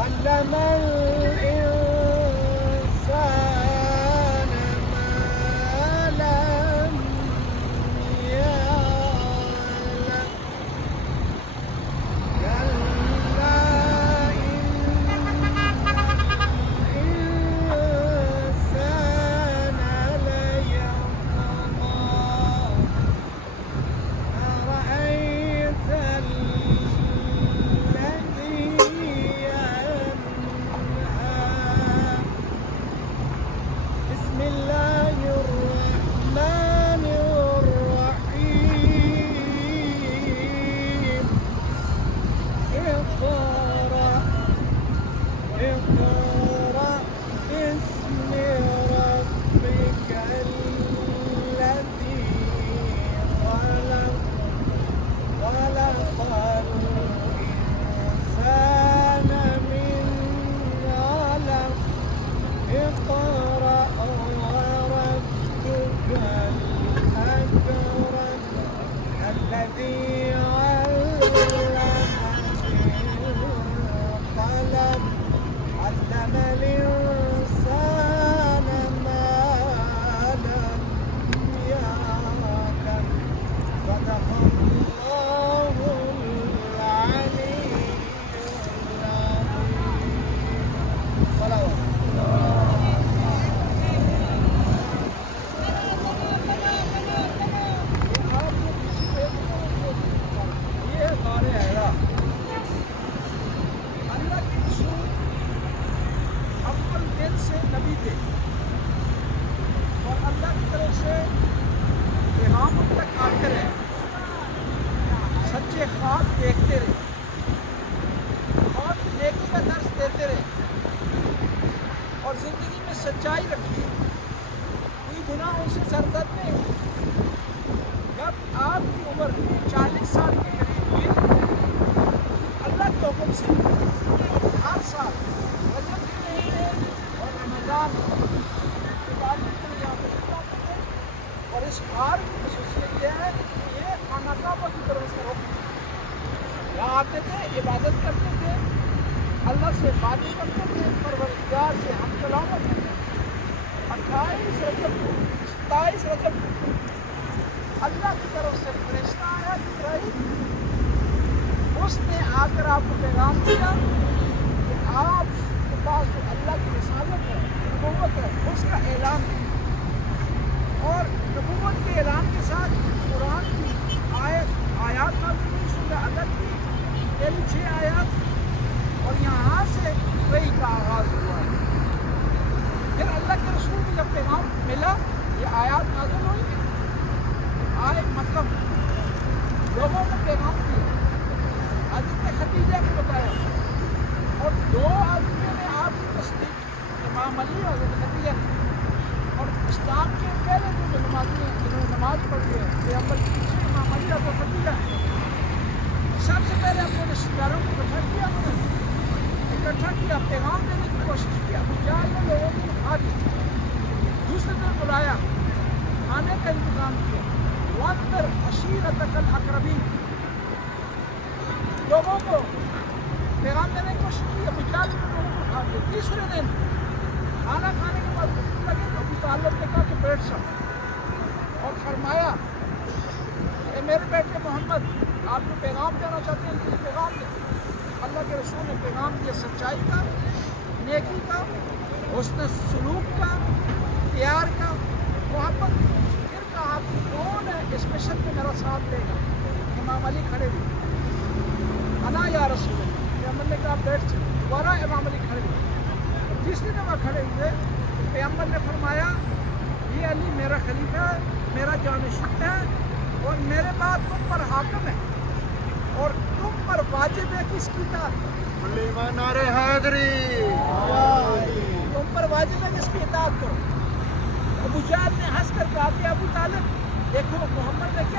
علم الإنسان ما لم يعلم كلا إن الإنسان ليطغى أرأيت الذي بسم الله الرحمن الرحيم اقرأ باسم ربك الذي خلق الإنسان من علق اقرأ وربك الأكرم الذي علم بالقلم علم الإنسان ما لم يعلم صدق الله العلي العظيم صلوات اللہ کے رسول اول دن سے نبی تھے اور اللہ کی طرف سے پیغام اب تک آتے رہے، سچے خواب دیکھتے رہے اور نیکی کا درس دیتے رہے اور زندگی میں سچائی رکھی، کوئی گناہ ان سے سرزد نہیں۔ جب آپ کی عمر 40 سال کے قریب ہوئی، اللہ کے حکم سے ہر سال رجب کے مہینے اور رمضان عبادت کے لیے آپ جاتے تھے، اور اس بار کی خصوصیت یہ ہے کہ یہ خانہ کعبہ کی طرف سے رخ یہاں آتے تھے، عبادت کرتے تھے، اللہ سے باتیں کرتے تھے، پروردگار سے ہم کلام کرتے تھے۔ 28 رجب کو 27 رجب کو اللہ کی طرف سے فرشتہ آیا جبرائیل، اس نے آ کر آپ کو پیغام دیا کہ آپ کے پاس جو اللہ کی رسالت ہے، نبوت ہے، اس کا اعلان ہے، اور نبوت کے اعلان کے ساتھ قرآن کی آیات نازل ہوئی، سورہ عدد کی پہلی 6 آیات، اور یہاں سے وحی کا آغاز ہوا ہے۔ پھر اللہ کے رسول کو جب پیغام ملا، یہ آیات نازل ہوئی، آئے مطلب لوگوں کو پیغام دیا، حضرت خدیجہ کو بتایا، اور 2 آدمیوں نے آپ کی تصدیق، امام علی اور حضرت خدیجہ نے، اور اسلام کے پہلے جو نمازی ہیں جنہوں نے نماز پڑھی ہے پیغمبر کے پیچھے، امام علی اور حضرت خدیجہ نے سب سے پہلے اپنے رشتہ داروں کو اکٹھا کیا، پیغام دینے کی کوشش کیا، ابو جہل نے لوگوں کو اٹھا دیا، دوسرے دن بلایا، کھانے کا انتظام کیا، وانذر عشیرتک الاقربین، لوگوں کو پیغام دینے کی کوشش کی، ابو جہل نے لوگوں کو اٹھا دیا۔ تیسرے دن کھانا کھانے کے بعد بھوک لگے تو ابو طالب نے کہا کہ بیٹھ جاؤ، اور فرمایا اے میرے بیٹے محمد، آپ کو پیغام دینا چاہتے ہیں، کہ پیغام دیں۔ اللہ کے رسول نے پیغام دیا سچائی کا، نیکی کا، حسن سلوک کا، پیار کا، محبت کا۔ پھر کہا کہ کون ہے اس مشن میں میرا ساتھ دے گا؟ امام علی کھڑے ہوئے، انا یا رسول اللہ، پیغمبر نے کہا بیٹھ جاؤ، دوبارہ امام علی کھڑے ہوئے، تیسری دفعہ کھڑے ہوئے، پیغمبر نے فرمایا یہ علی میرا خلیفہ ہے، میرا جانشین ہے، اور میرے بعد تم پر حاکم ہے، اور تم پر واجب ہے کہ اس کی اطاعت کرو۔ نعرہ حیدری، تم پر واجب ہے کہ اس کی اطاعت کرو۔ ابو جہل نے ہنس کر کہا کہ اب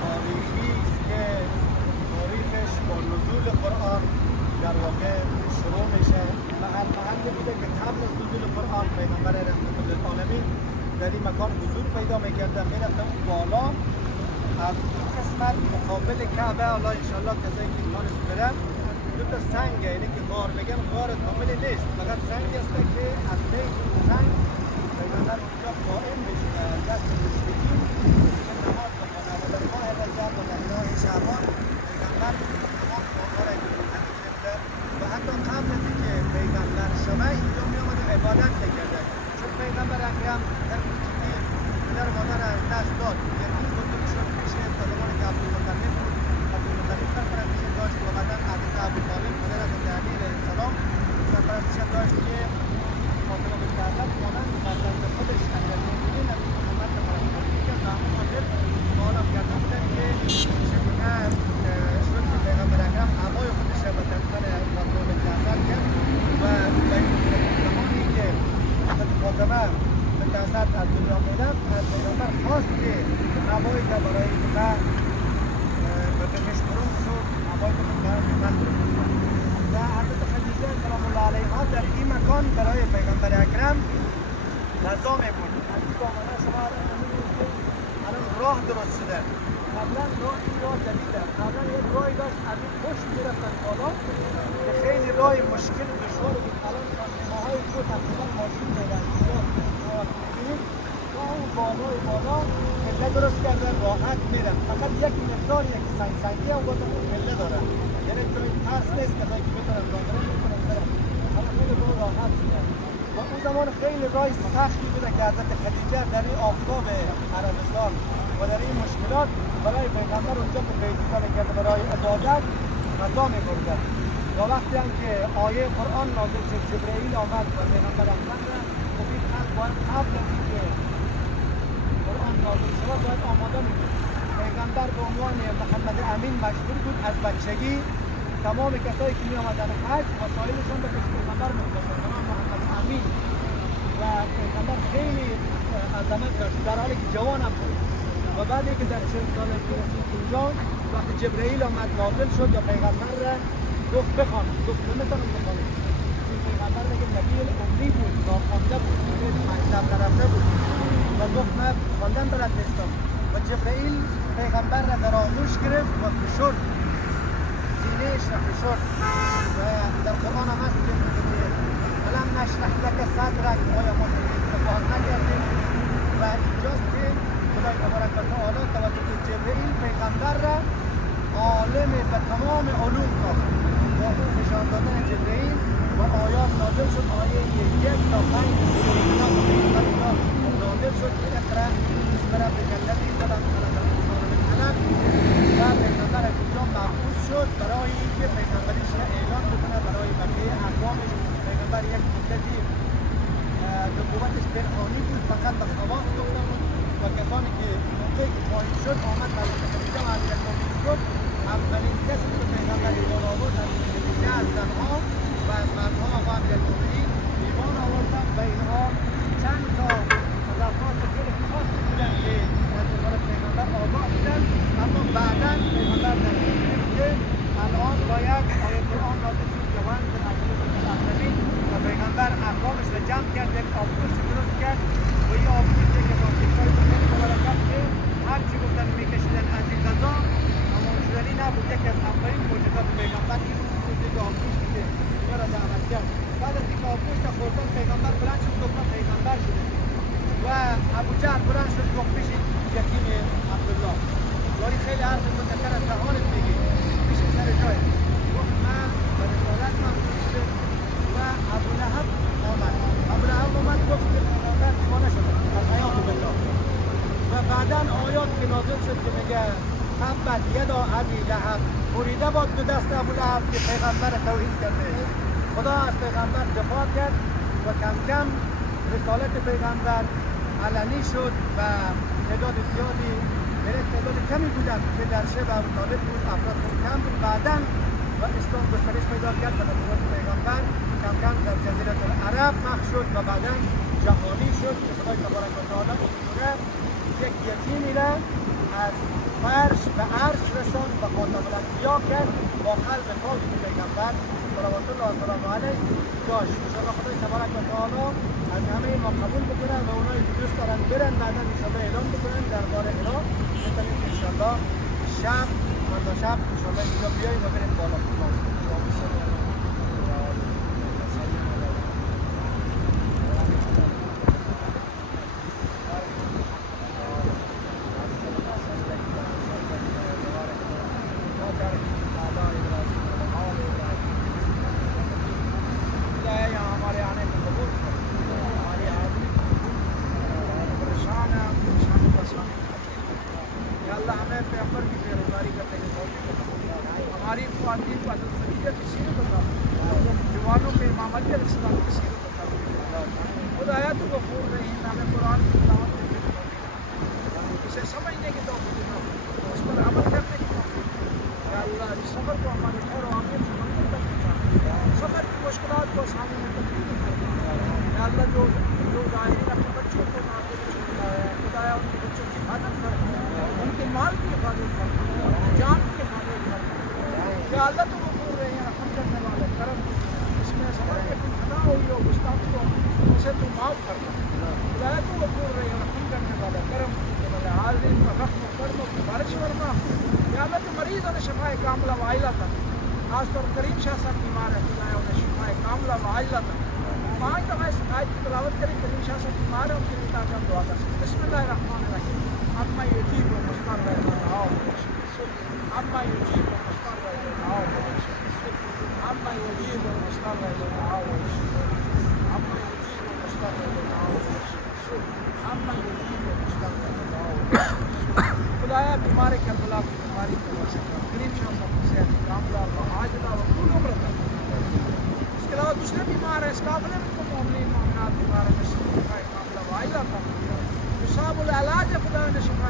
تاریخی است که تاریخش با نزول قرآن در واقع شروع میشه. محلی بوده که قبل از نزول قرآن پیغمبر رحمت للعالمین در این مکان حضور پیدا میکرده، میرفته اون بالا از این قسمت مقابل کعبه. حالا انشالله کسایی که ایمانش برن، دو تا سنگ، یعنی که غار بگن غار کامل نیست، فقط سنگ است که از بین سنگ پیغمبر اونجا قائم میشه از دست مشرکین نماز بخونه و در ماه رجب و در ماه شعبان پیغمبر تمام کارها را روزه میگرفته و حتی قبل از اینکه پیغمبر شوه اینجا میآمد و عبادت میکرده. چون پیغمبر اکرم در کوچگی پدر مادر از دست داد، یتیم بزرگ شد پیش تا زمانی که عبدالمطلب بود. عبدالمطلب سرپرستش داشت و بعدا حضرت ابوطالب پدر حضرت علی علیه السلام سرپرستش داشت که فاطمه بنت اسد مانند فرزند خودش امیرالمؤمنین نبی محمد را پرستاری کرد و همون خاطر سوالم کرده بودن که چگونه شد که پیغمبر اکرم عبای خودش را به تنتن فاطمه بنت اسد کرد و زمانی که حضرت فاطمه بنت اسد از دنیا میرفت، از پیغمبر خواست که عبایی که برای دیگر به بهش برون شد، عبایی که بند و حضرت خدیجه سلام الله علیها در این مکان برای پیغمبر اکرم غذا میبرد. از این دامنه شما می‌بینید که الان راه درست شده. قبلا این راه جدیده. قبلا یک راهی داشت از این پشت میرفتن بالا که خیلی راه مشکل و دشوار بود. الان ماهای تو تقریبا ماشین میرن می‌بینید تا اون بالای بالا پله درست کردن، راحت میرن. فقط یک مقدار یک سنگی هم باید پله داره، یعنی توی ترس نیست که کسایی که بتونن راه میکنن برن، اما خیلی راحت شدن. و اون زمان خیلی راه سختی بوده که حضرت خدیجه در این آفتاب عربستان و در این مشکلات برای پیغمبر اونجا که پیدا میکرد برای عبادت غذا میبرده. و وقتی هم که آیه قرآن نازل شد، جبرئیل آمد و پیغمبر اکرم را گفت باید قبل از اینکه قرآن نازل شود باید آماده می‌بود. پیغمبر به عنوان محمد امین مشهور بود. از بچگی تمام کسایی که می‌آمدن حج وسایلشون به پیغمبر می‌گذاشتن، تمام محمد امین. و پیغمبر خیلی عظمت داشت در حالی که جوان هم بود. و بعدی که در 40 سالگی رسید اینجا، وقتی جبرئیل آمد نازل شد و پیغمبر را گفت بخوان، گفت نمی‌تونم بخوانم. این پیغمبر میگه نبی امی بود، ناخوانده بود، مکتب نرفته بود و گفت من خواندن بلد نیستم. و جبرئیل پیغمبر را در آغوش گرفت و فشرد، سینه‌اش را فشرد. و در قرآن هم هست که میگه الم نشرح لک صدرک، آیا ما رو باز نکردیم؟ و اینجاست که خدای تبارک و تعالی توسط جبرئیل پیغمبر را عالم به تمام علوم ساخت. و اون فشار دادن جبرئیل و آیات نازل شد. آیه 1 تا 5 سوره پیغمبر نازل شد که اقرأ بسم ربک الذی خلق، خلق الانسان من علق. و پیغمبر از اینجا مبعوث شد برای اینکه پیغمبریش را اعلان بکنه برای بقیه اقوامش. پیغمبر یک مدتی نبوتش پنهانی بود، فقط به خواص گفته بود و کسانی که موقعی که خواهید شد آمد برای خدیجه و آیات که نازل شد که میگه تبت یدا ابی لهب، بریده باد دو دست ابو لهب که پیغمبر توحید کرده. خدا از پیغمبر دفاع کرد و کم کم رسالت پیغمبر علنی شد و تعداد زیادی، یعنی تعداد کمی بودن که در شبه ابو طالب بود، افراد خیلی کم بود. بعداً و اسلام گسترش پیدا کرد و نبوت پیغمبر کم کم در جزیره العرب پخش شد و بعداً جهانی شد که خدای تبارک و تعالی اینگونه یک یتیمی را از فرش به عرش رساند و خاتم الانبیا کرد با قلب پاک پیغمبر صلوات الله و سلام علیه داشت. انشاءالله خدای تبارک و تعالی از همه ما قبول بکنه و اونایی که دوست دارن برن بعدا انشاءالله اعلام بکنن درباره اینا بتونیم انشاءالله شب فردا شب انشاءالله اینجا بیاییم و بریم بالا. ہماری خواتین کو حضرت خدیجہ کی سیرت بتا، جوانوں کے امام علی علیہ السلام کی سیرت بتا، خدایا تو غفور رحیم ہمیں قرآن کی تلاوت کرنے کی توفیق، اسے سمجھنے کی توفیق، اس پر عمل کرنے کی توفیق. یا اللہ اس سفر کو ہمارے خیر و عافیت سے منظور تک پہنچا، سفر کی مشکلات کو آسانی میں تبدیل کر. یا اللہ جو ظاہرین اپنے بچوں کو ناقابل چھوڑا ہے، خدایا ان کے بچوں کی حفاظت کر، ان کے مال کی حفاظت کر، جان کی حفاظت کر. یا اللہ تو غفور رہے ہیں، رحم کرنے والے، کرم. اس میں سمجھ کے کوئی خطا ہوئی ہو، گستاخی ہو، اسے تو معاف فرما. خدایا تو غفور رہے ہیں، رحم کرنے والے، کرم کرنے والے، حاضرین پر رحم و کرم و بارش فرما. یا اللہ تو مریضوں نے شفا کاملہ و عاجلہ تھا، خاص طور کریم شاہ صاحب بیمار ہے، خدایا انہیں شفا کاملہ و عاجلہ تھا. 5 دفعہ اس آیت کی تلاوت کریں. کریم شاہ صاحب بیمار ہے، ان کے لیے تاکہ ہم دعا کر سکیں. بسم اللہ الرحمن الرحیم. اما یجیب و مستر دعاؤ، اما یجیب و مستر دعاؤ، اما یجیب و مستر دعاؤ، اما یجیب و مستر دعاؤ، اما یجیب و مستر دعاؤ. خدایا بیمار کربلا کی بیماری کو واسع کر. کریم شاہ صاحب کو صحت کاملہ و عاجلہ و طول عمر عطا کر. اس کے علاوہ دوسرے بیمار ہیں، اس قافلے میں کو مومنین مومنات بیمار ہیں، شفا کاملہ و عاجلہ عطا کر. صاحب العلاج خدا نے شفا